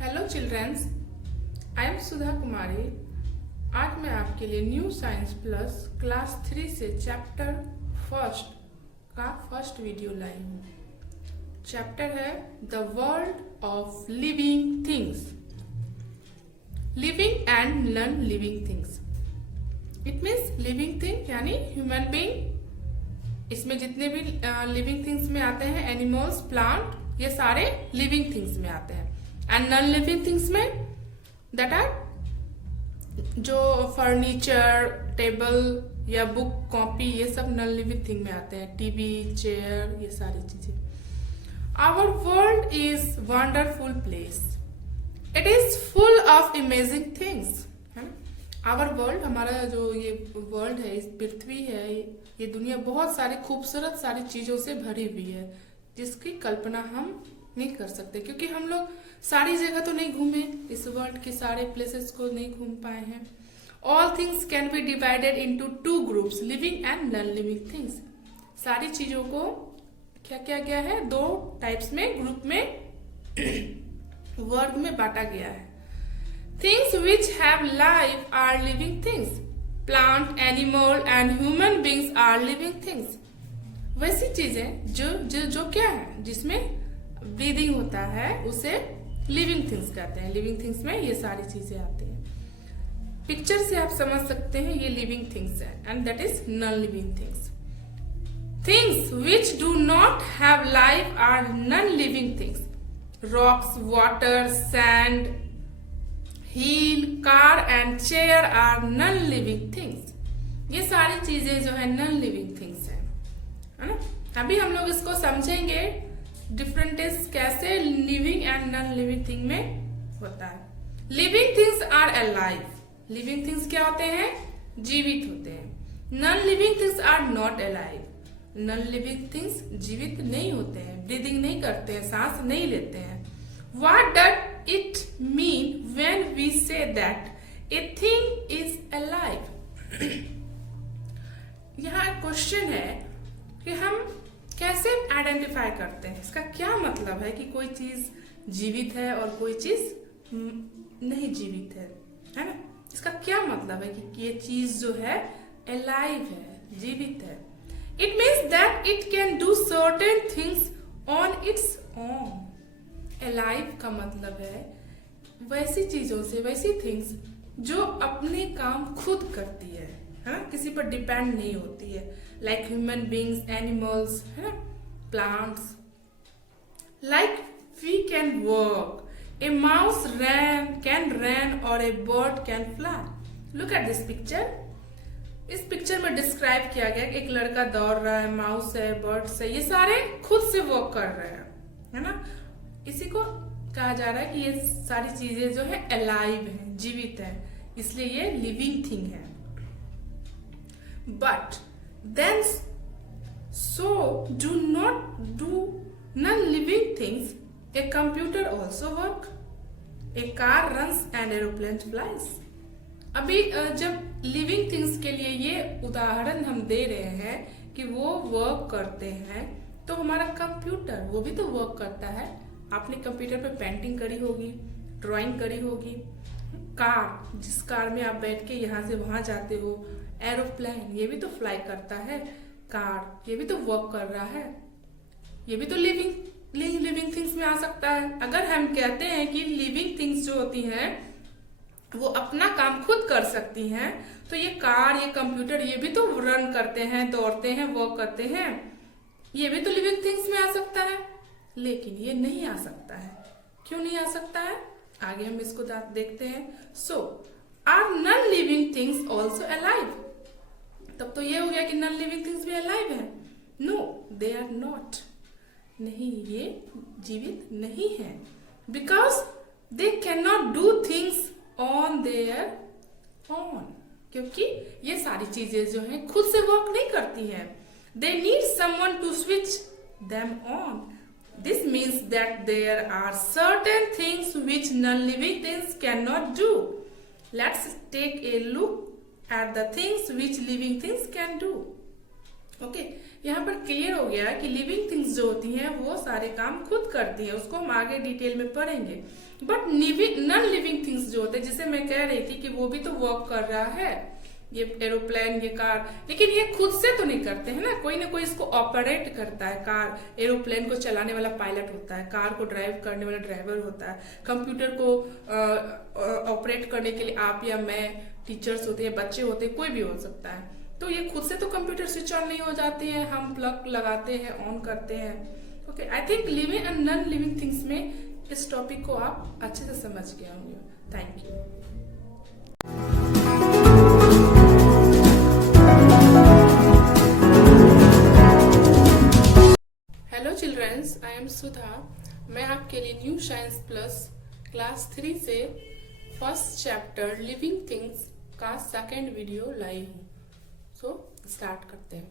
Hello childrens, I am सुधा कुमारी। आज मैं आपके लिए न्यू साइंस प्लस क्लास 3 से चैप्टर फर्स्ट का फर्स्ट वीडियो लाई हूँ। चैप्टर है the world of living things, living and non living things. It means living thing यानी ह्यूमन बीइंग, इसमें जितने भी लिविंग थिंग्स में आते हैं एनिमल्स, प्लांट, ये सारे लिविंग थिंग्स में आते हैं। एंड नॉन लिविंग थिंग्स में दैट आर जो फर्नीचर, टेबल या बुक, कॉपी, ये सब नॉन लिविंग थिंग में आते हैं। टीवी, चेयर, ये सारी चीजें। Our world is wonderful place, it is full of amazing things. है ना, आवर वर्ल्ड, हमारा जो ये वर्ल्ड है, इस पृथ्वी है, ये दुनिया बहुत सारी खूबसूरत सारी चीजों से भरी हुई है जिसकी कल्पना हम नहीं कर सकते, क्योंकि हम लोग सारी जगह तो नहीं घूमे, इस वर्ल्ड के सारे प्लेसेस को नहीं घूम पाए हैं। All things can B divided into 2 groups, living and non living things. सारी चीजों को क्या किया गया है, 2 टाइप्स में, ग्रुप में, वर्ग में बांटा गया है। Things which have life are living things, plant, animal and human beings are living things. वैसी चीजें जो क्या है, जिसमें ब्रीदिंग होता है, उसे लिविंग थिंग्स कहते हैं। लिविंग थिंग्स में ये सारी चीजें आती हैं। पिक्चर से आप समझ सकते हैं ये लिविंग थिंग्स है, and that is non living things. Things which do not have life are non living things, rocks, water, sand, hill, car and chair are non living things. ये सारी चीजें जो है नॉन लिविंग थिंग्स है ना। अभी हम लोग इसको समझेंगे डिफरेंटेस कैसे living and non living thing में होता है। Living things are alive, living things क्या होते हैं, जीवित होते हैं। Non living things are not alive, non living things जीवित नहीं होते हैं, ब्रीदिंग नहीं करते हैं, सांस नहीं लेते हैं। What does it mean when we say that a thing is alive. यहाँ एक क्वेश्चन है कि हम कैसे आइडेंटिफाई करते हैं, इसका क्या मतलब है कि कोई चीज जीवित है और कोई चीज नहीं जीवित है ना। इसका क्या मतलब है कि ये चीज जो है अलाइव है, जीवित है। It means that it can do certain things on its own. Alive का मतलब है वैसी चीजों से, वैसी थिंग्स जो अपने काम खुद करती है ना, किसी पर डिपेंड नहीं होती है। लाइक ह्यूमन बींग्स, एनिमल्स, है ना, plants. Like we can work, a mouse can run और a bird can fly. Look at this picture. इस पिक्चर में डिस्क्राइब किया गया कि एक लड़का दौड़ रहा है, माउस है, बर्ड्स है, ये सारे खुद से वर्क कर रहे हैं, है ना। इसी को कहा जा रहा है कि ये सारी चीजें जो है अलाइव है, जीवित है, इसलिए ये लिविंग थिंग है। But then, so do not do non-living things. A computer also work. A car runs and aeroplane flies. अभी जब लिविंग थिंग्स के लिए ये उदाहरण हम दे रहे हैं कि वो वर्क करते हैं, तो हमारा कंप्यूटर वो भी तो वर्क करता है। आपने कंप्यूटर पे पेंटिंग करी होगी, ड्राइंग करी होगी। कार, जिस कार में आप बैठ के यहाँ से वहां जाते हो, एरोप्लेन, ये भी तो फ्लाई करता है। कार, ये भी तो वर्क कर रहा है, ये भी तो लिविंग थिंग्स में आ सकता है। अगर हम कहते हैं कि लिविंग थिंग्स जो होती हैं वो अपना काम खुद कर सकती हैं, तो ये कार, ये कंप्यूटर, ये भी तो रन करते हैं, दौड़ते हैं, वर्क करते हैं, ये भी तो लिविंग थिंग्स में आ सकता है। लेकिन ये नहीं आ सकता है। क्यों नहीं आ सकता है, आगे हम इसको देखते हैं। So are non living things also alive. तब तो ये हो गया कि नॉन लिविंग थिंग्स भी अलाइव है। No, they are not. नहीं, ये जीवित नहीं है। Because they can not do things on their own, क्योंकि ये सारी चीजें जो हैं खुद से वर्क नहीं करती हैं। They need someone to switch them on. This means that there are certain things which non-living things cannot do. Let's take a look at the things which living things can do. Okay, यहाँ पर clear हो गया कि living things जो होती हैं वो सारे काम खुद करती हैं, उसको हम आगे डिटेल में पढ़ेंगे। बट नॉन लिविंग थिंग्स जो होते हैं, जिसे मैं कह रही थी कि वो भी तो वर्क कर रहा है, ये एरोप्लेन, ये कार, लेकिन ये खुद से तो नहीं करते हैं ना कोई इसको ऑपरेट करता है। कार एरोप्लेन को चलाने वाला पायलट होता है, कार को ड्राइव करने वाला ड्राइवर होता है, कंप्यूटर को ऑपरेट करने के लिए आप या मैं, टीचर्स होते हैं, बच्चे होते हैं, कोई भी हो सकता है। तो ये खुद से तो कंप्यूटर स्विच ऑन नहीं हो जाते हैं, हम प्लग लगाते हैं, ऑन करते हैं। Okay, I think living and non living things में इस टॉपिक को आप अच्छे से समझ गए होंगे। Thank you. Hello childrens, I am Sudha. मैं आपके लिए न्यू साइंस प्लस क्लास 3 से फर्स्ट चैप्टर लिविंग थिंग्स का सेकेंड वीडियो लाई हूँ। सो स्टार्ट करते हैं।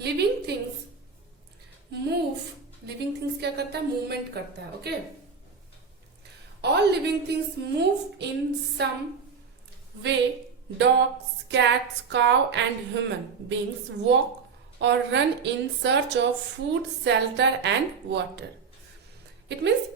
Living things move, living things क्या करता है? मूवमेंट करता है। Okay, all living things move in some way. Dogs, cats, cow and human beings walk और run in search of food, shelter and water. It means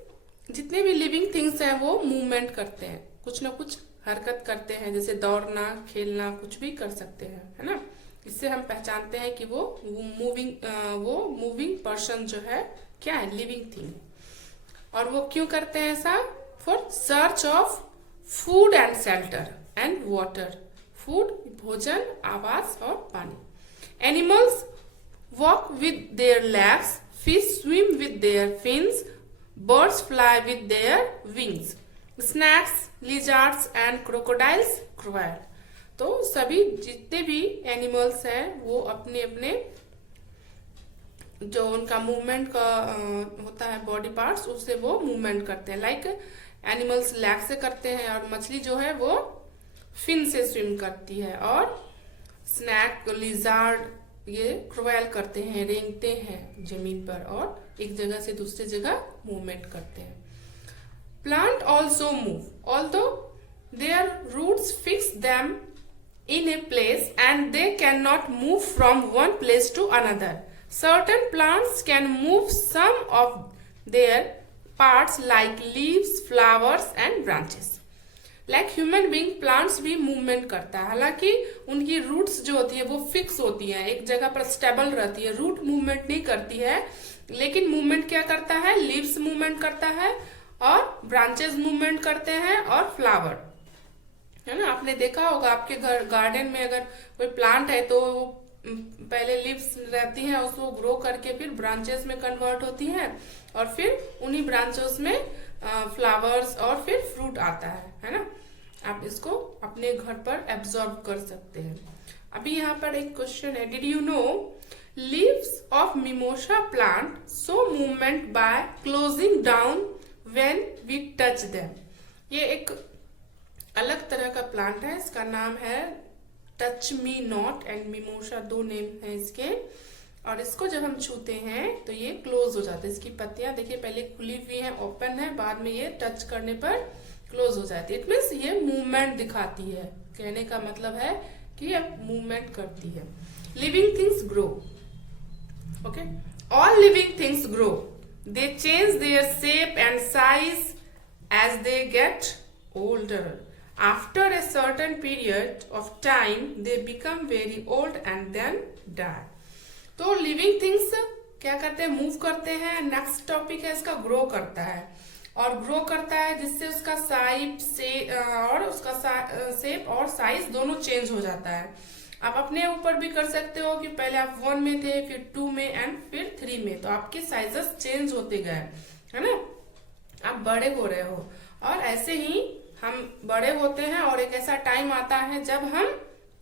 जितने भी living things हैं वो मूवमेंट करते हैं, कुछ ना कुछ हरकत करते हैं, जैसे दौड़ना, खेलना, कुछ भी कर सकते हैं, है ना। इससे हम पहचानते हैं कि वो मूविंग पर्सन जो है क्या है? Living thing. और वो क्यों करते हैं ऐसा? For search of food and shelter and water. Food, भोजन, आवास और पानी। Animals walk with their legs, fish swim with their fins, birds fly with their wings, snakes, lizards and crocodiles crawl। तो सभी जितने भी एनिमल्स हैं वो अपने अपने जो उनका मूवमेंट का होता है बॉडी पार्ट्स, उससे वो मूवमेंट करते हैं। लाइक एनिमल्स लैग से करते हैं, और मछली जो है वो फिन से स्विम करती है, और स्नैक, लिजार्ड ये क्रोवेल करते हैं, रेंगते हैं जमीन पर और एक जगह से दूसरी जगह मूवमेंट करते हैं। Plant also move although their roots fix them in a place and they can not move from one place to another. Certain plants can move some of their parts like leaves, flowers and branches. Like human being, plants भी movement करता है, हालांकि उनकी roots जो होती है वो fix होती है, एक जगह पर स्टेबल रहती है, रूट मूवमेंट नहीं करती है। लेकिन मूवमेंट क्या करता है? लीव्स मूवमेंट करता है, और ब्रांचेस मूवमेंट करते हैं, और फ्लावर, है ना। आपने देखा होगा आपके घर गार्डन में अगर कोई प्लांट है तो पहले लीव्स रहती हैं, उसको ग्रो करके फिर ब्रांचेस में कन्वर्ट होती हैं, और फिर उन्हीं ब्रांचेस में फ्लावर्स और फिर फ्रूट आता है ना। आप इसको अपने घर पर एब्जॉर्ब कर सकते हैं। अभी यहाँ पर एक क्वेश्चन है, did you know leaves of mimosa plant show movement by closing down when we touch them. ये एक अलग तरह का प्लांट है, इसका नाम है touch me not and mimosa, दो नेम है इसके। और इसको जब हम छूते हैं तो ये क्लोज हो जाता है। इसकी पत्तियां देखिए पहले खुली हुई हैं, ओपन है, बाद में ये टच करने पर क्लोज हो जाती है। इट मीन्स ये मूवमेंट दिखाती है, कहने का मतलब है कि ये मूवमेंट करती है। Living things grow. Okay, all living things grow, they change their shape and size as they get older. After a certain period of time they become very old and then die. तो लिविंग things क्या करते हैं? Move करते हैं। Next topic है इसका, grow करता है। और ग्रो करता है जिससे उसका शेप और साइज दोनों चेंज हो जाता है। आप अपने ऊपर भी कर सकते हो कि पहले आप 1 में थे, फिर 2 में एंड फिर 3 में, तो आपके साइजेस चेंज होते गए, है ना। आप बड़े हो रहे हो, और ऐसे ही हम बड़े होते हैं, और एक ऐसा टाइम आता है जब हम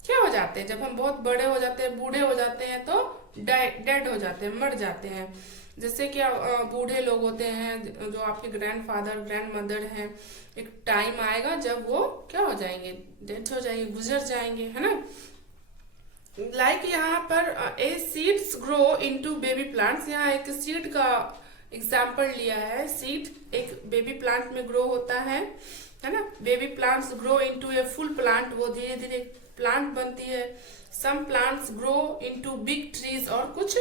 क्या हो जाते हैं? जब हम बहुत बड़े हो जाते हैं, बूढ़े हो जाते हैं, तो डेड हो जाते हैं, मर जाते हैं। जैसे कि बूढ़े लोग होते हैं जो आपके ग्रैंडफादर, ग्रैंडमदर हैं, एक टाइम आएगा जब वो क्या हो जाएंगे? डेथ हो जाएंगे, गुजर जाएंगे, है ना। लाइक यहाँ पर a seeds grow into baby plants, यहाँ एक सीड का एग्जाम्पल लिया है। सीड एक बेबी प्लांट में ग्रो होता है ना। Baby plants grow into a full plant, वो धीरे धीरे प्लांट बनती है, some plants grow into big trees, और कुछ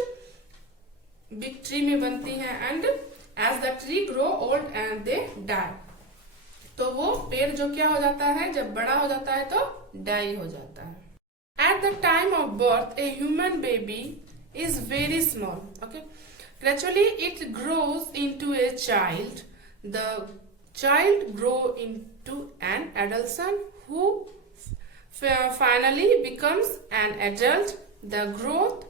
बिग ट्री में बनती हैं, and as the tree grow old and they die, तो वो पेड़ जो क्या हो जाता है, जब बड़ा हो जाता है तो डाई हो जाता है। At the time of birth, a human baby is very small. Okay, gradually it grows into a child. The child grows into an adolescent who finally becomes an adult. The growth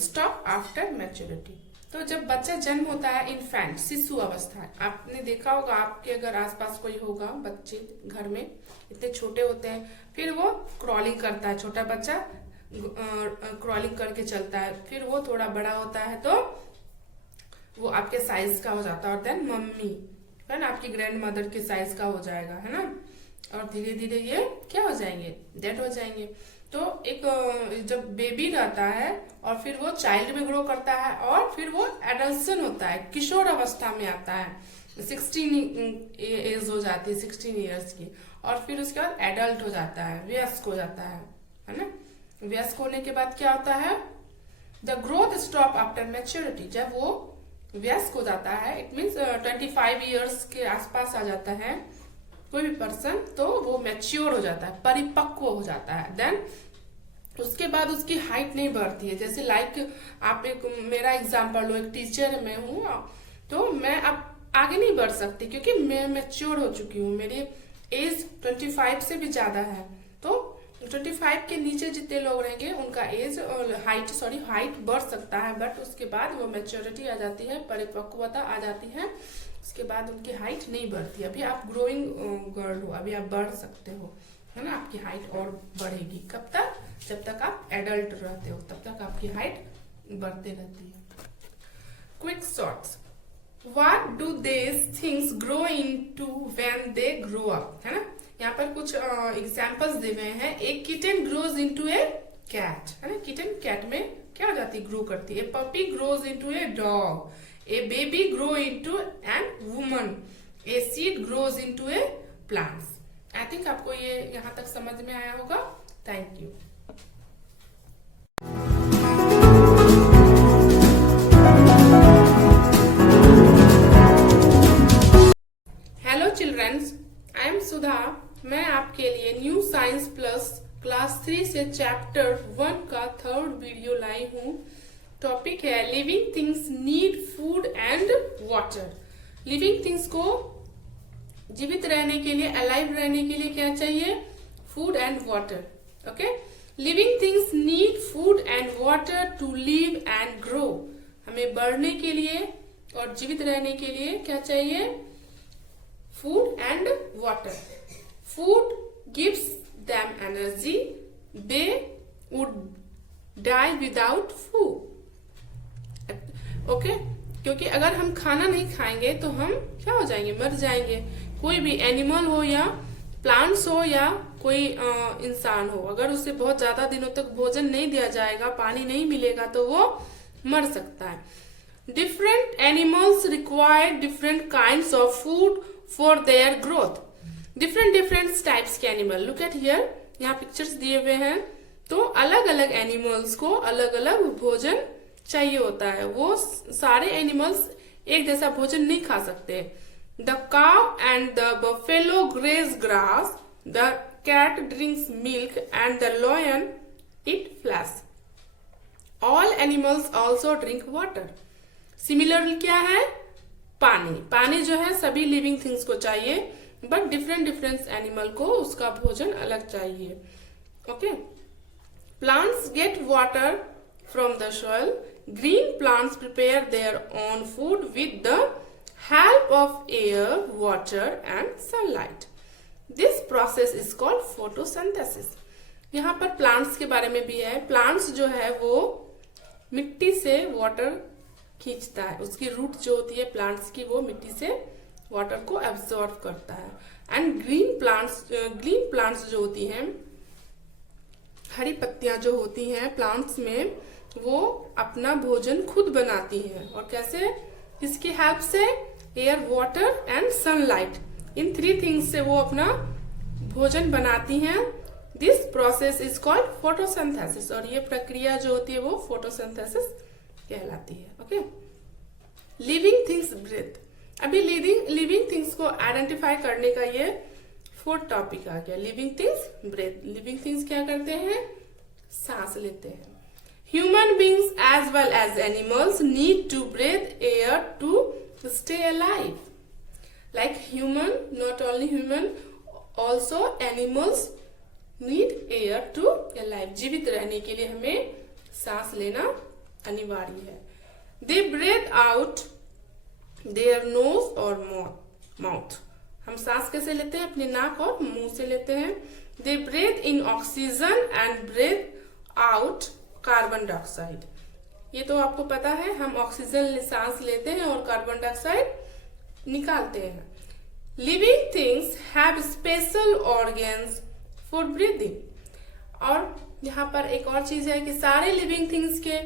stops after maturity. तो जब बच्चा जन्म होता है, infant शिशु अवस्था है, आपने देखा होगा, आपके अगर आसपास कोई होगा बच्चे घर में इतने छोटे होते हैं, फिर वो क्रॉलिंग करता है, छोटा बच्चा क्रॉलिंग करके चलता है, फिर वो थोड़ा बड़ा होता है तो वो आपके साइज का हो जाता है, और देन मम्मी है ना आपकी ग्रैंड मदर के साइज का हो जाएगा, है ना, और धीरे धीरे ये क्या हो जाएंगे, डेड हो जाएंगे। तो एक जब बेबी रहता है और फिर वो चाइल्ड में ग्रो करता है, और फिर वो एडल्सन होता है, किशोर अवस्था में आता है, 16 एज हो जाती है, 16 ईयर्स की, और फिर उसके बाद एडल्ट हो जाता है, वयस्क हो जाता है ना। वयस्क होने के बाद क्या होता है, the growth stop after maturity, जब वो वयस्क हो जाता है, इट मीन्स 25 ईयर्स के आसपास आ जाता है कोई भी पर्सन, तो वो मैच्योर हो जाता है, परिपक्व हो जाता है। देन उसके बाद उसकी हाइट नहीं बढ़ती है, जैसे लाइक आप एक मेरा एग्जांपल लो, एक टीचर मैं हूँ, तो मैं अब आगे नहीं बढ़ सकती क्योंकि मैं मैच्योर हो चुकी हूँ, मेरी एज 25 से भी ज्यादा है, तो 25 के नीचे जितने लोग रहेंगे उनका एज हाइट बढ़ सकता है, बट उसके बाद वो मैच्योरिटी आ जाती है, परिपक्वता आ जाती है, उसके बाद उनकी हाइट नहीं बढ़ती। अभी आप ग्रोइंग गर्ल हो, अभी आप बढ़ सकते हो, है ना, आपकी हाइट और बढ़ेगी। कब तक, जब तक आप एडल्ट रहते हो तब तक आपकी हाइट बढ़ते रहती है। Quick shorts, what do these things grow into when they grow up, है ना, यहाँ पर कुछ एग्जाम्पल्स दिए हुए हैं। एक किटन ग्रोज इनटू ए कैट, है ना, किटन कैट में क्या हो जाती है, ग्रो करती है। Puppy grows into a dog, a baby grow into an woman, a seed grows into a plants. I think आपको ये यहाँ तक समझ में आया होगा। Thank you. Hello childrens, I am Sudha. मैं आपके लिए न्यू साइंस प्लस क्लास 3 से चैप्टर 1 का 3rd वीडियो लाई हूँ। टॉपिक है living things need food and water. Living things को जीवित रहने के लिए, अलाइव रहने के लिए क्या चाहिए, food and water. Okay, living things need food and water to live and grow. हमें बढ़ने के लिए और जीवित रहने के लिए क्या चाहिए, food and water. Food gives them energy, they would die without food. Okay, क्योंकि अगर हम खाना नहीं खाएंगे तो हम क्या हो जाएंगे, मर जाएंगे। कोई भी एनिमल हो या प्लांट्स हो या कोई इंसान हो, अगर उसे बहुत ज्यादा दिनों तक भोजन नहीं दिया जाएगा, पानी नहीं मिलेगा, तो वो मर सकता है। Different animals require different kinds of food for their growth. Different types के एनिमल, लुक एट हियर, यहाँ पिक्चर्स दिए हुए हैं, तो अलग अलग एनिमल्स को अलग अलग भोजन चाहिए होता है। वो सारे एनिमल्स एक जैसा भोजन नहीं खा सकते। The cow and the buffalo graze grass, the cat drinks milk and the lion eat flesh. All animals also drink water. Similarly क्या है, पानी जो है सभी लिविंग थिंग्स को चाहिए, बट डिफरेंट एनिमल को उसका भोजन अलग चाहिए। Okay, plants get water from the soil. Green plants prepare their own food with the help of air, water and sunlight. This process is called photosynthesis. यहाँ पर plants के बारे में भी है। प्लांट्स जो है वो मिट्टी से वाटर खींचता है, उसकी रूट जो होती है प्लांट्स की, वो मिट्टी से वाटर को एब्जॉर्ब करता है। एंड ग्रीन प्लांट्स जो होती हैं, हरी पत्तियां जो होती हैं प्लांट्स में, वो अपना भोजन खुद बनाती हैं। और कैसे, इसकी हेल्प से, air, water and sunlight, in 3 things से वो अपना भोजन बनाती हैं, this process is called photosynthesis, और ये प्रक्रिया जो होती है वो फोटोसिंथेसिस कहलाती है। Okay, living things breathe. अभी लिविंग थिंग्स को आइडेंटिफाई करने का ये फोर्थ टॉपिक आ गया, living things breathe. Living things क्या करते हैं? सांस लेते हैं। Human beings as well as animals need to breathe air to stay alive. Like human, not only human, also animals need air to alive. जीवित रहने के लिए हमें सांस लेना अनिवार्य है। They breathe out their nose or mouth. हम सांस कैसे लेते हैं? अपने नाक और मुंह से लेते हैं। They breathe in oxygen and breathe out carbon dioxide. ये तो आपको पता है, हम ऑक्सीजन सांस लेते हैं और कार्बन डाइऑक्साइड निकालते हैं। Living things have special organs for breathing. और यहाँ पर एक और चीज है कि सारे लिविंग थिंग्स के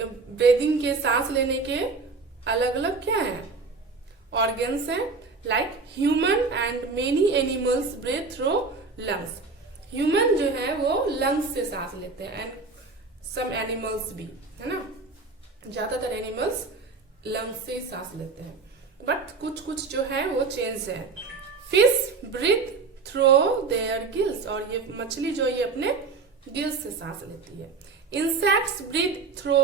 ब्रीदिंग के, सांस लेने के अलग अलग क्या है? ऑर्गन्स हैं। Like human and many animals breathe through lungs. Human जो है वो लंग्स से सांस लेते हैं, एंड सम एनिमल्स भी, है ना, ज्यादातर एनिमल्स लंग्स से सांस लेते हैं, बट कुछ कुछ जो है वो चेंज है। Fish breathe through their gills, और ये मछली जो ये अपने गिल्स से सांस लेती है। Insects breathe through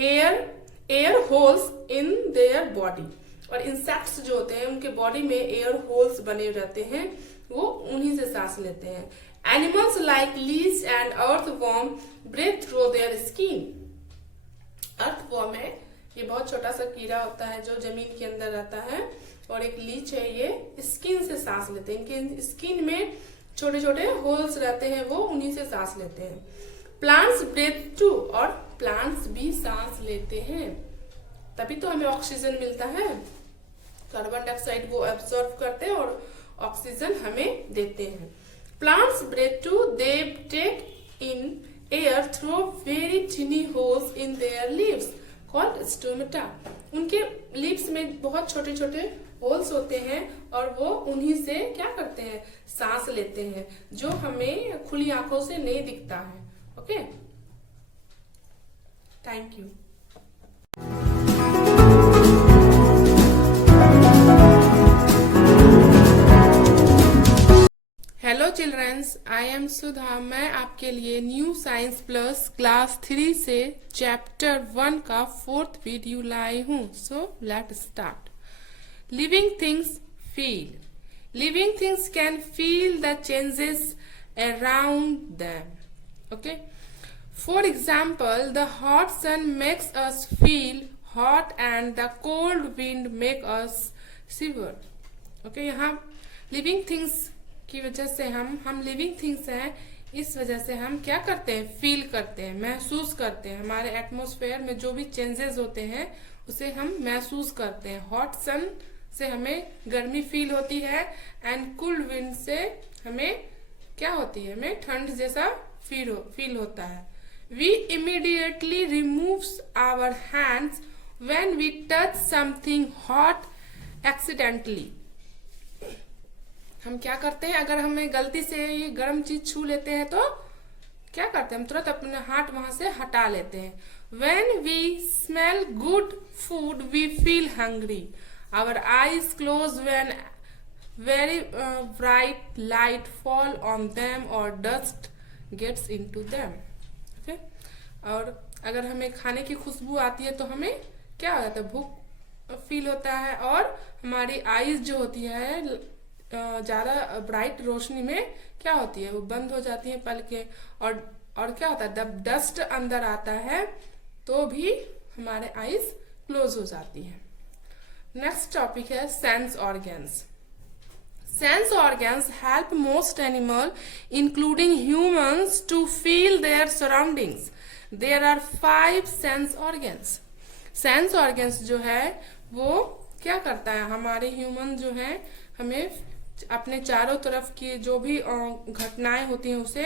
air holes in their body, और इंसेक्ट्स जो होते हैं उनके बॉडी में एयर होल्स बने रहते हैं, वो उन्हीं से सांस लेते हैं। Animals like leech and earthworm breathe through their skin. Earthworm है, ये बहुत छोटा सा कीड़ा होता है जो जमीन के अंदर रहता है, और एक लीच है, ये स्किन से सांस लेते हैं। इनके स्किन में छोटे छोटे होल्स रहते हैं, वो उन्हीं से सांस लेते हैं। प्लांट्स ब्रीथ टू, और प्लांट्स भी सांस लेते हैं, तभी तो हमें ऑक्सीजन मिलता है। कार्बन डाइऑक्साइड वो एब्सॉर्ब करते हैं और ऑक्सीजन हमें देते हैं। Plants breathe too. They take in air through very tiny holes in their leaves called stomata. उनके लीव्स में बहुत छोटे छोटे होल्स होते हैं, और वो उन्हीं से क्या करते हैं? सांस लेते हैं, जो हमें खुली आंखों से नहीं दिखता है। Okay, thank you. Hello childrens, I am Sudha. मैं आपके लिए न्यू साइंस प्लस क्लास 3 से चैप्टर 1 का 4th वीडियो लाई हूँ। So let start. Living things feel. Living things can feel the changes around them. Okay, for example, the hot sun makes us feel hot and the cold wind make us shiver. Okay, यहाँ living things की वजह से हम living things हैं, इस वजह से हम क्या करते हैं? फील करते हैं, महसूस करते हैं। हमारे एटमॉस्फेयर में जो भी चेंजेस होते हैं उसे हम महसूस करते हैं। हॉट सन से हमें गर्मी फील होती है, एंड कोल्ड विंड से हमें क्या होती है? हमें ठंड जैसा फील होता है। We immediately removes our hands when we touch something hot accidentally. हम क्या करते हैं? अगर हमें गलती से ये गर्म चीज छू लेते हैं तो क्या करते हैं? हम तुरंत अपने हाथ वहां से हटा लेते हैं। When we smell good food, we feel hungry. Our eyes close when very bright light fall on them or dust gets into them. Okay? और अगर हमें खाने की खुशबू आती है तो हमें क्या हो जाता है? भूख फील होता है, और हमारी आईज जो होती है ज्यादा ब्राइट रोशनी में क्या होती है? वो बंद हो जाती है पलकें, और क्या होता है? जब डस्ट अंदर आता है तो भी हमारे आईज क्लोज हो जाती है। नेक्स्ट टॉपिक है sense organs. Sense organs help most animal including humans to feel their surroundings. There are 5 sense organs. Sense organs जो है वो क्या करता है? हमारे ह्यूमन जो है हमें अपने चारों तरफ की जो भी घटनाएं होती हैं उसे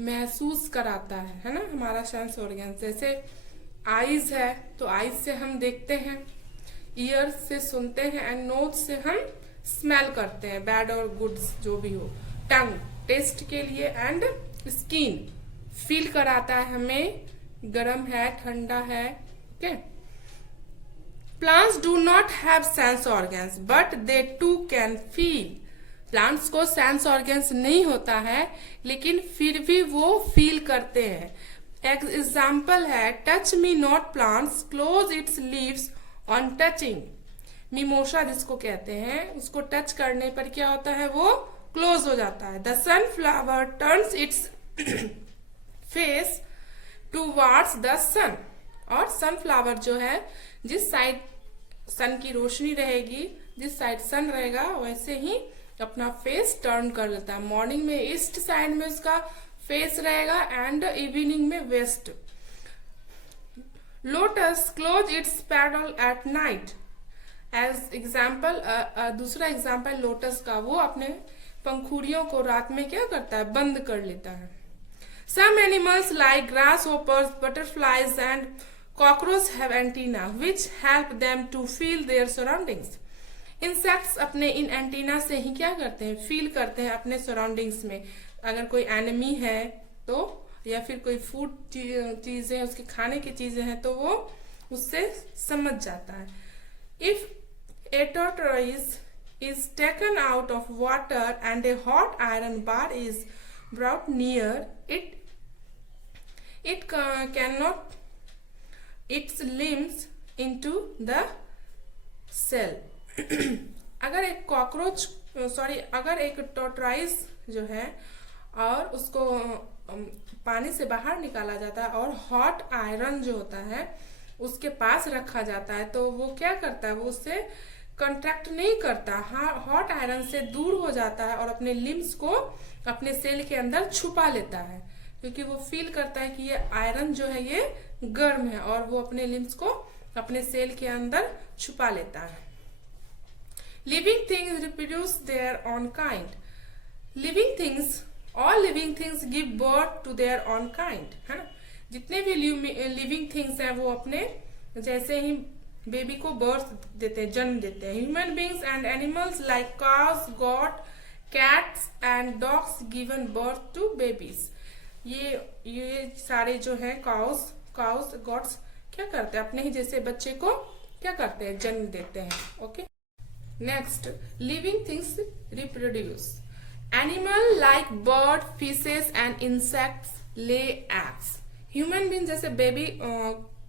महसूस कराता है ना, हमारा सेंस ऑर्गन। जैसे आईज है तो आईज से हम देखते हैं, ईयर से सुनते हैं, एंड नोज से हम स्मेल करते हैं, बैड और गुड्स जो भी हो। टंग टेस्ट के लिए, एंड स्किन फील कराता है हमें, गर्म है ठंडा है। Okay, plants do not have sense organs but they too can feel. Plants को सेंस ऑर्गन्स नहीं होता है, लेकिन फिर भी वो फील करते हैं। एक एग्जाम्पल है, touch me not plants close it's leaves on touching. Mimosa जिसको कहते हैं, उसको टच करने पर क्या होता है, वो क्लोज हो जाता है। The sunflower turns its face towards the sun. और सनफ्लावर जो है, जिस साइड सन की रोशनी रहेगी, जिस साइड सन रहेगा, वैसे ही अपना फेस टर्न कर लेता है। मॉर्निंग में ईस्ट साइड में उसका फेस रहेगा एंड इवनिंग में west. Lotus close its petal at night. As example, दूसरा एग्जाम्पल लोटस का, वो अपने पंखुड़ियों को रात में क्या करता है, बंद कर लेता है। Some animals like grasshoppers, butterflies and cockroach have antenna which help them to feel their surroundings. Insects अपने इन एंटीना से ही क्या करते हैं, फील करते हैं अपने सराउंडिंग्स में। अगर कोई एनिमी है तो, या फिर कोई फूड चीजें, उसके खाने की चीजें हैं, तो वो उससे समझ जाता है। If a tortoise is taken out of water and a hot iron bar is brought near it, it cannot its limbs into the cell. अगर एक कॉकरोच अगर एक टोर्टोइस जो है और उसको पानी से बाहर निकाला जाता है और हॉट आयरन जो होता है उसके पास रखा जाता है, तो वो क्या करता है, वो उससे कंट्रैक्ट नहीं करता, हॉट आयरन से दूर हो जाता है और अपने लिम्स को अपने सेल के अंदर छुपा लेता है, क्योंकि वो फील करता है कि ये आयरन जो है ये गर्म है, और वो अपने लिम्स को अपने सेल के अंदर छुपा लेता है। Living things reproduce their own kind. Living things, all living things give birth to their own kind, है ना। जितने भी लिविंग थिंग्स हैं वो अपने जैसे ही बेबी को बर्थ देते हैं, जन्म देते हैं। Human beings and animals like cows, goat, cats and dogs given birth to babies. ये सारे जो हैं काउस गॉट्स क्या करते हैं, अपने ही जैसे बच्चे को क्या करते हैं, जन्म देते हैं। Okay, next, living things reproduce. Animal like bird, fishes and insects lay eggs. Human being जैसे बेबी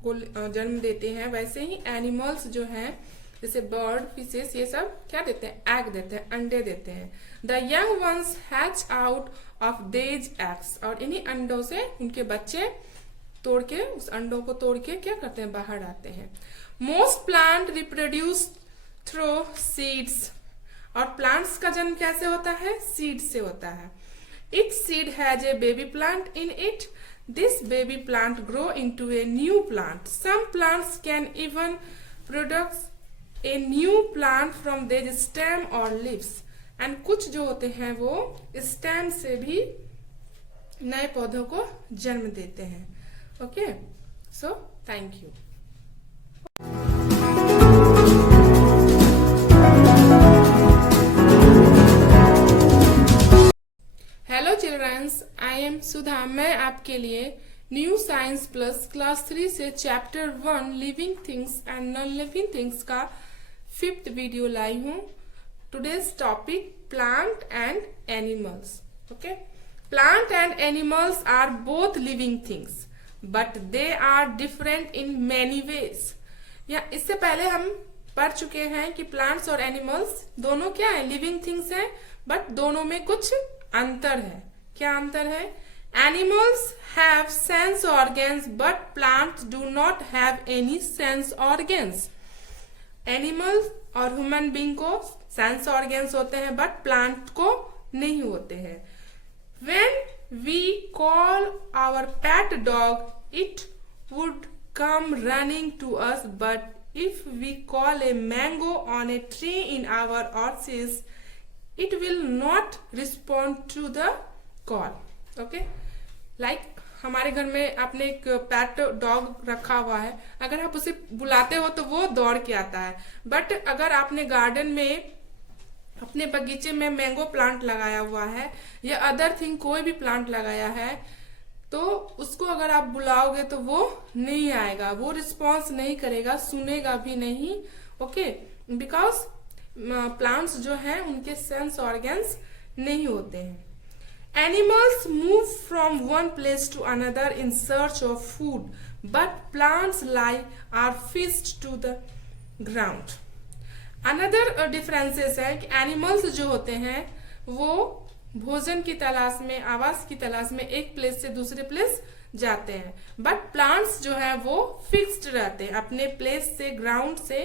को जन्म देते हैं, वैसे ही एनिमल्स जो हैं जैसे बर्ड, फिशेस, ये सब क्या देते हैं, एग देते हैं, अंडे देते हैं। The young ones hatch out of देज एग्स। और इन्हीं अंडों से उनके बच्चे तोड़ के, उस अंडों को तोड़ के क्या करते हैं, बाहर आते हैं। Most plant reproduce through seeds. और प्लांट्स का जन्म कैसे होता है, सीड से होता है। It seed has a baby plant in it. This baby plant grow into a new plant. Some plants can even produce a new plant from their stem or leaves. And कुछ जो होते हैं वो stem से भी नए पौधों को जन्म देते हैं। Okay, so thank you. Hello childrens, I am Sudha. मैं आपके लिए न्यू साइंस प्लस क्लास 3 से chapter 1 living things and non living things का 5th वीडियो लाई हूँ। Today's topic plant and animals. Okay, plant and animals are both living things but they are different in many ways. या इससे पहले हम पढ़ चुके हैं कि प्लांट्स और एनिमल्स दोनों क्या है, लिविंग थिंग्स हैं, बट दोनों में कुछ अंतर है। क्या अंतर है? Animals have sense organs but plants do not have any sense organs. Animals और ह्यूमन बीइंग को सेंस ऑर्गन्स होते हैं बट प्लांट को नहीं होते हैं। When we call our pet dog it would come running to us, but if we call a mango on a tree in our orchard it will not respond to the call. Okay, like हमारे घर में आपने एक pet dog रखा हुआ है, अगर आप उसे बुलाते हो तो वो दौड़ के आता है, बट अगर आपने गार्डन में अपने बगीचे में मैंगो प्लांट लगाया हुआ है या अदर थिंग कोई भी प्लांट लगाया है, तो उसको अगर आप बुलाओगे तो वो नहीं आएगा, वो रिस्पॉन्स नहीं करेगा, सुनेगा भी नहीं। ओके, बिकॉज प्लांट्स जो है उनके सेंस ऑर्गन्स नहीं होते हैं। Animals move from one place to another in search of food, but plants lie are fixed to the ground. Another differences है कि एनिमल्स जो होते हैं वो भोजन की तलाश में, आवास की तलाश में एक प्लेस से दूसरे प्लेस जाते हैं, बट प्लांट्स जो है वो फिक्स्ड रहते हैं अपने प्लेस से, ग्राउंड से,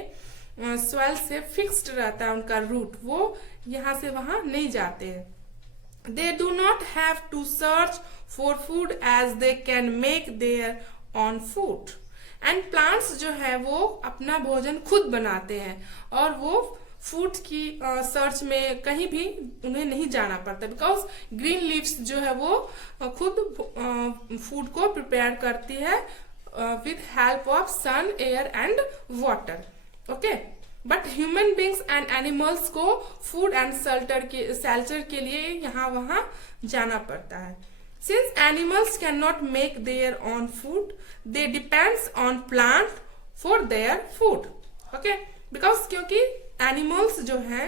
सॉइल से फिक्स्ड रहता है उनका रूट, वो यहाँ से वहां नहीं जाते हैं। They do not have to search for food as they can make their own food. And plants जो है वो अपना भोजन खुद बनाते हैं और वो फूड की सर्च में कहीं भी उन्हें नहीं जाना पड़ता, बिकॉज ग्रीन लीव्स जो है वो खुद फूड को प्रिपेयर करती है with help of sun, air and water. Okay, but human beings and animals को फूड एंड शेल्टर के लिए यहाँ वहां जाना पड़ता है। Since animals can not make their own food, they depends on plant for their food. Okay, because क्योंकि animals जो है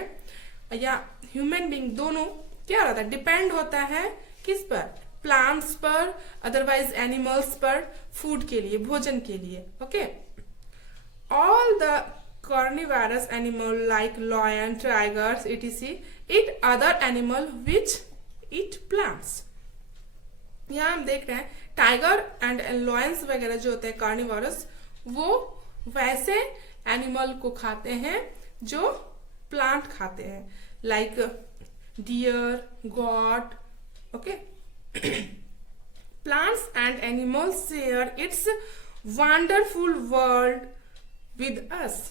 या ह्यूमन बींग दोनों क्या रहता है, डिपेंड होता है किस पर, प्लांट्स पर, अदरवाइज एनिमल्स पर, फूड के लिए, भोजन के लिए। Okay, all the carnivorous animal like lion, tigers, etc. eat other animal which eat plants. यहाँ हम देख रहे हैं टाइगर एंड लॉयंस वगैरह जो होते हैं कार्निवोरस, वो वैसे एनिमल को खाते हैं जो प्लांट खाते हैं, like deer, goat. Okay, plants and animals share its wonderful world with us.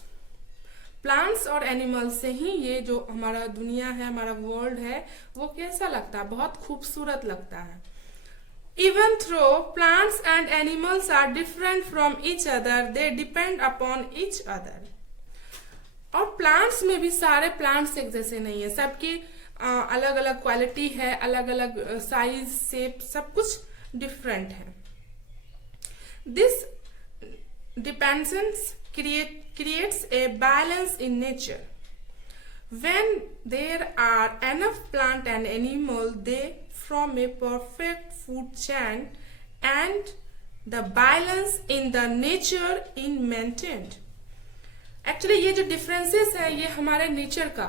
Plants और एनिमल्स से ही ये जो हमारा दुनिया है, हमारा वर्ल्ड है, वो कैसा लगता है, बहुत खूबसूरत लगता है। Even though plants and animals are different from each other, they depend upon each other. और प्लांट्स में भी सारे प्लांट्स एक जैसे नहीं है, सबकी अलग अलग क्वालिटी है, अलग अलग साइज, शेप, सब कुछ डिफरेंट है। This dependence creates a balance in nature. When there are enough plant and animal, they form a perfect food chain and the balance in the nature is maintained. Actually ये जो differences है ये हमारे nature का,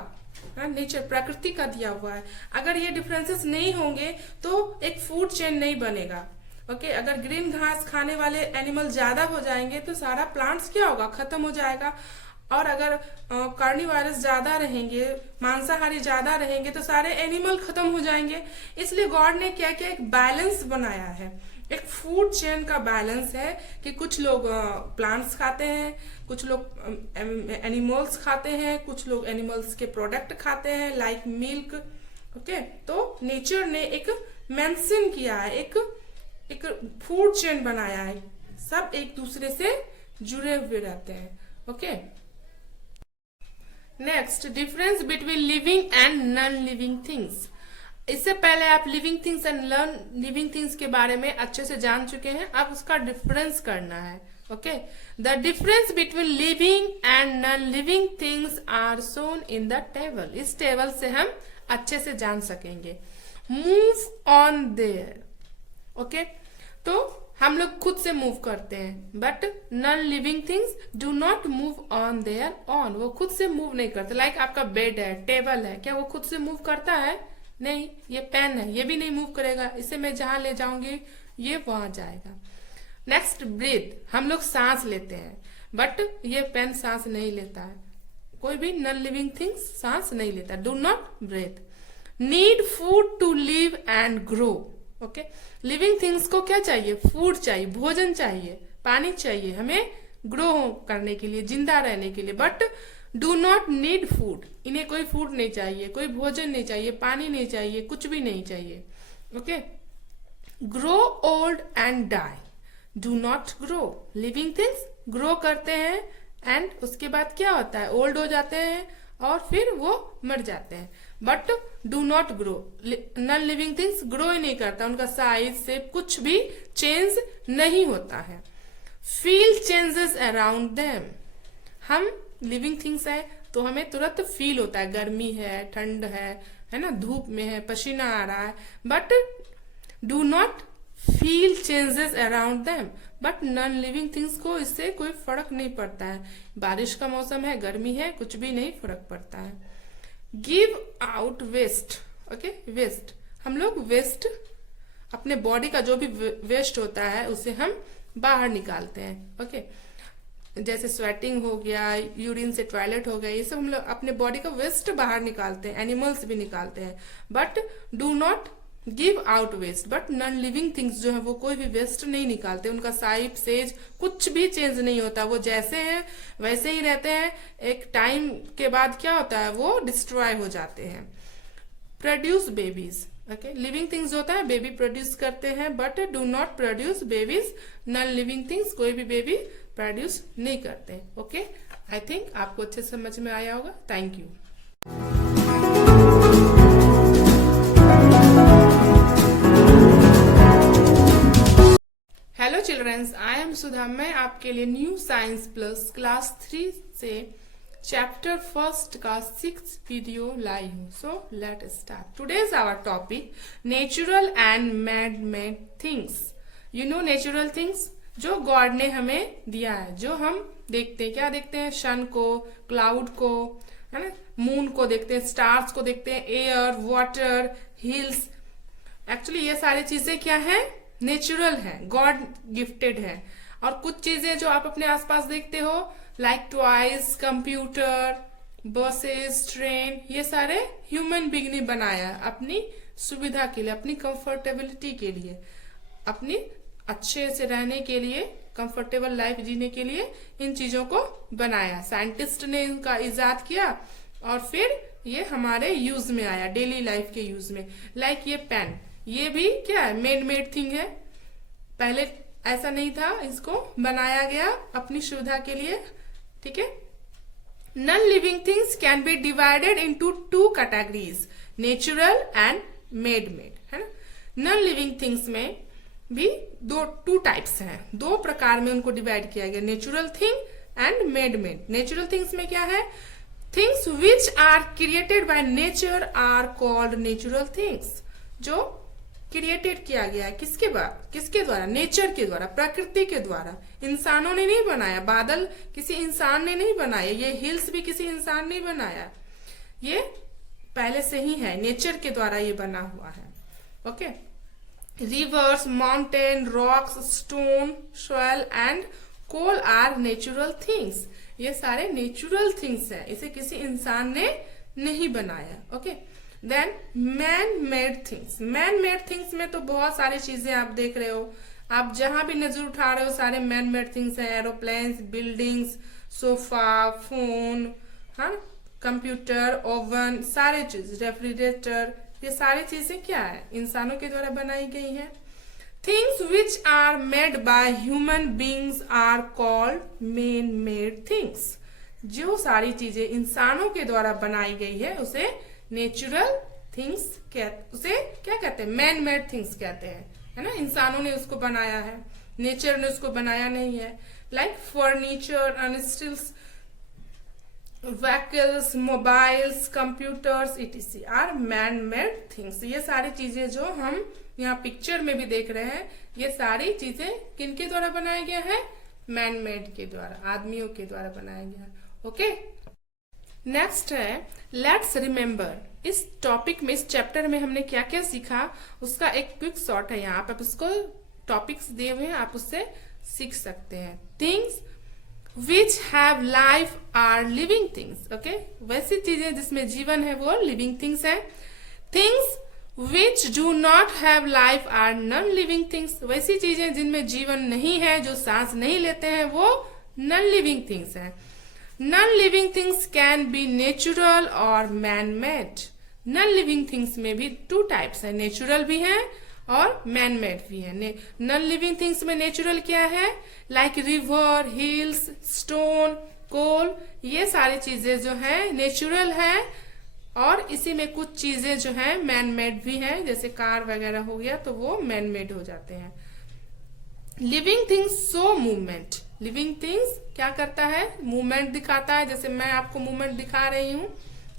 nature प्रकृति का दिया हुआ है। अगर ये डिफरेंसेस नहीं होंगे तो एक फूड चेन नहीं बनेगा। ओके, अगर ग्रीन घास खाने वाले एनिमल ज्यादा हो जाएंगे तो सारा प्लांट्स क्या होगा, खत्म हो जाएगा। और अगर कार्निवोरस ज्यादा रहेंगे, मांसाहारी ज्यादा रहेंगे तो सारे एनिमल खत्म हो जाएंगे। इसलिए गॉड ने क्या किया, एक बैलेंस बनाया है, एक फूड चेन का बैलेंस है कि कुछ लोग प्लांट्स खाते हैं, कुछ लोग एनिमल्स खाते हैं, कुछ लोग एनिमल्स के प्रोडक्ट खाते हैं लाइक मिल्क। ओके, तो नेचर ने एक मेंशन किया है, एक फूड चेन बनाया है, सब एक दूसरे से जुड़े हुए रहते हैं। Okay, next, difference between living and non living things. इससे पहले आप living things and non living things के बारे में अच्छे से जान चुके हैं, अब उसका डिफरेंस करना है। Okay, the difference between living and non living things are shown in the table. इस टेबल से हम अच्छे से जान सकेंगे। Move on their. ओके, तो हम लोग खुद से मूव करते हैं, but non living things do not move on their on. वो खुद से मूव नहीं करते। लाइक आपका बेड है, टेबल है, क्या वो खुद से मूव करता है? नहीं। ये पेन है, ये भी नहीं मूव करेगा, इसे मैं जहां ले जाऊंगी ये वहां जाएगा। Next, breathe. हम लोग सांस लेते हैं, बट ये पेन सांस नहीं लेता है, कोई भी नॉन लिविंग थिंग्स सांस नहीं लेता। Do not breathe. Need food to live and grow. Okay, living things को क्या चाहिए? फूड चाहिए, भोजन चाहिए, पानी चाहिए हमें ग्रो करने के लिए, जिंदा रहने के लिए। But do not need food. इन्हें कोई फूड नहीं चाहिए, कोई भोजन नहीं चाहिए, पानी नहीं चाहिए, कुछ भी नहीं चाहिए। Okay, grow old and die. Do not grow. Living things grow करते हैं एंड उसके बाद क्या होता है? ओल्ड हो जाते हैं और फिर वो मर जाते हैं। But do not grow, non living things grow ही नहीं करता, उनका साइज से कुछ भी चेंज नहीं होता है। फील चेंजेस अराउंड देम, हम लिविंग थिंग्स है तो हमें तुरंत फील होता है, गर्मी है, ठंड है ना, धूप में है, पसीना आ रहा है, but do not feel changes around them. But non living things को इससे कोई फर्क नहीं पड़ता है, बारिश का मौसम है, गर्मी है, कुछ भी नहीं फर्क पड़ता है। Give out waste, okay, waste, हम लोग वेस्ट, अपने बॉडी का जो भी वेस्ट होता है उसे हम बाहर निकालते हैं, ओके, जैसे स्वेटिंग हो गया, यूरिन से टॉयलेट हो गया, ये सब हम लोग अपने बॉडी का वेस्ट बाहर निकालते हैं, एनिमल्स भी निकालते हैं। But do not give out waste, but non living things जो है वो कोई भी वेस्ट नहीं निकालते, उनका साइज सेज कुछ भी चेंज नहीं होता, वो जैसे हैं वैसे ही रहते हैं। एक टाइम के बाद क्या होता है, वो डिस्ट्रॉय हो जाते हैं। Produce babies, okay, living things होता है बेबी प्रोड्यूस करते हैं, but do not produce babies, non living things कोई भी बेबी प्रोड्यूस नहीं करते, ओके। आई थिंक आपको अच्छे से समझ में आया होगा। Thank you. Hello childrens, I am Sudha, मैं आपके लिए न्यू साइंस प्लस क्लास 3 से चैप्टर फर्स्ट का 6th वीडियो लाई हूँ। So let start. Today's our topic natural and man made things. You know natural things जो गॉड ने हमें दिया है, जो हम देखते हैं, क्या देखते हैं, सन को, क्लाउड को, है ना, मून को देखते हैं, स्टार्स को देखते हैं, एयर, वाटर, हिल्स। एक्चुअली ये सारी चीजें क्या है, नेचुरल है, गॉड गिफ्टेड है। और कुछ चीजें जो आप अपने आसपास देखते हो like toys, computer, buses, train, ये सारे ह्यूमन बीइंग ने बनाया अपनी सुविधा के लिए, अपनी कंफर्टेबिलिटी के लिए, अपनी अच्छे से रहने के लिए, कंफर्टेबल लाइफ जीने के लिए इन चीजों को बनाया। साइंटिस्ट ने इनका इजाद किया और फिर ये हमारे यूज में आया, डेली लाइफ के यूज में। लाइक ये पेन, ये भी क्या है, मेड मेड थिंग है, पहले ऐसा नहीं था, इसको बनाया गया अपनी सुविधा के लिए, ठीक है। Non living things can B divided into 2 categories, natural and made made, है ना। नॉन लिविंग थिंग्स में भी 2 टाइप्स हैं, 2 प्रकार में उनको डिवाइड किया गया, natural thing and made made. Natural things में क्या है, things which are created by nature are called natural things. जो क्रिएटेड किया गया है किसके द्वारा, नेचर के द्वारा, प्रकृति के द्वारा, इंसानों ने नहीं बनाया। बादल किसी इंसान ने नहीं बनाया, ये हिल्स भी किसी इंसान ने बनाया, ये पहले से ही है, नेचर के द्वारा ये बना हुआ है, okay. Rivers, mountain, rocks, stone, soil and coal are natural things. ये सारे नेचुरल थिंग्स है, इसे किसी इंसान ने नहीं बनाया, okay. Then man made things. Man made things में तो बहुत सारी चीजें आप देख रहे हो, आप जहां भी नजर उठा रहे हो सारे मैन मेड थिंग्स हैं, एरोप्लेन्स, बिल्डिंग्स, सोफा, फोन, हाँ, कंप्यूटर, ओवन, सारे चीज, रेफ्रिजरेटर, ये सारी चीजें क्या है, इंसानों के द्वारा बनाई गई हैं। Things which are made by human beings are called man made things. जो सारी चीजें इंसानों के द्वारा बनाई गई है उसे नेचुरल थिंग्स उसे क्या कहते हैं, मैन मेड थिंग्स कहते हैं, है ना। इंसानों ने उसको बनाया है, नेचर ने उसको बनाया नहीं है। Like furniture and steels, vehicles, mobiles, computers, etc are man made things. ये सारी चीजें जो हम यहाँ पिक्चर में भी देख रहे हैं, ये सारी चीजें किनके द्वारा बनाया गया है, मैन मेड के द्वारा, आदमियों के द्वारा बनाया गया है, ओके। नेक्स्ट है लेट्स रिमेम्बर। इस टॉपिक में, इस चैप्टर में हमने क्या क्या सीखा उसका एक क्विक शॉर्ट है यहाँ, आप इसको टॉपिक्स दिए हुए हैं, आप उससे सीख सकते हैं। Things which have life are living things, okay, वैसी चीजें जिसमें जीवन है वो लिविंग थिंग्स है। Things which do not have life are non living things, वैसी चीजें जिनमें जीवन नहीं है, जो सांस नहीं लेते हैं, वो नॉन लिविंग थिंग्स है। Non living things can be natural और man made. Non living things में भी 2 टाइप्स है, नेचुरल भी है और मैन मेड भी है। नॉन लिविंग थिंग्स में नेचुरल क्या है, लाइक रिवर, हिल्स, स्टोन, कोल, ये सारी चीजें जो है नेचुरल है, और इसी में कुछ चीजें जो है मैन मेड भी हैं, जैसे कार वगैरह हो गया तो वो मैन मेड हो जाते हैं। Living things show movement, living things क्या करता है, मूवमेंट दिखाता है। जैसे मैं आपको मूवमेंट दिखा रही हूँ,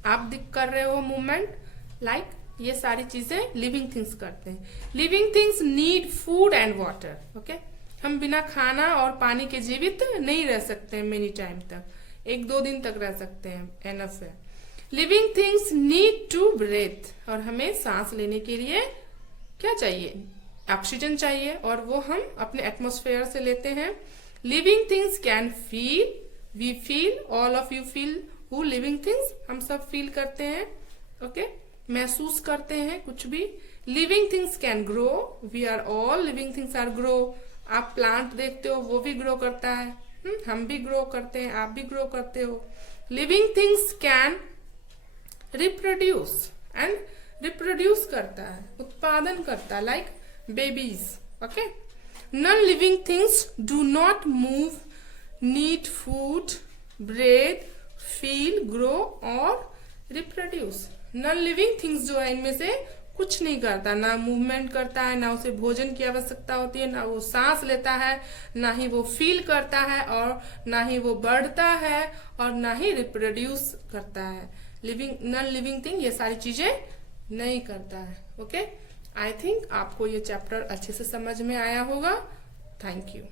आप कर रहे हो मूवमेंट, लाइक ये सारी चीजें लिविंग थिंग्स करते हैं। Living things need food and water, okay. हम बिना खाना और पानी के जीवित नहीं रह सकते हैं मेनी टाइम तक, 1-2 दिन तक रह सकते हैं, एनफ है। Living things need to breath, और हमें सांस लेने के लिए क्या चाहिए, ऑक्सीजन चाहिए, और वो हम अपने एटमॉस्फेयर से लेते हैं। Living things can feel, we feel, all of you feel, who living things, हम सब फील करते हैं, ओके, महसूस करते हैं कुछ भी। Living things can grow, we are all living things are grow, आप प्लांट देखते हो वो भी ग्रो करता है, हम भी ग्रो करते हैं, आप भी ग्रो करते हो। Living things can reproduce, and reproduce करता है, उत्पादन करता है, like babies, okay. Non living things do not move, need food, breathe, feel, grow और रिप्रोड्यूस। नॉन लिविंग थिंग्स जो है इनमें से कुछ नहीं करता, ना मूवमेंट करता है, ना उसे भोजन की आवश्यकता होती है, ना वो सांस लेता है, ना ही वो फील करता है, और ना ही वो बढ़ता है, और ना ही रिप्रोड्यूस करता है। लिविंग, नॉन लिविंग थिंग ये सारी चीजें नहीं करता है, ओके। आई थिंक आपको ये चैप्टर अच्छे से समझ में आया होगा। Thank you.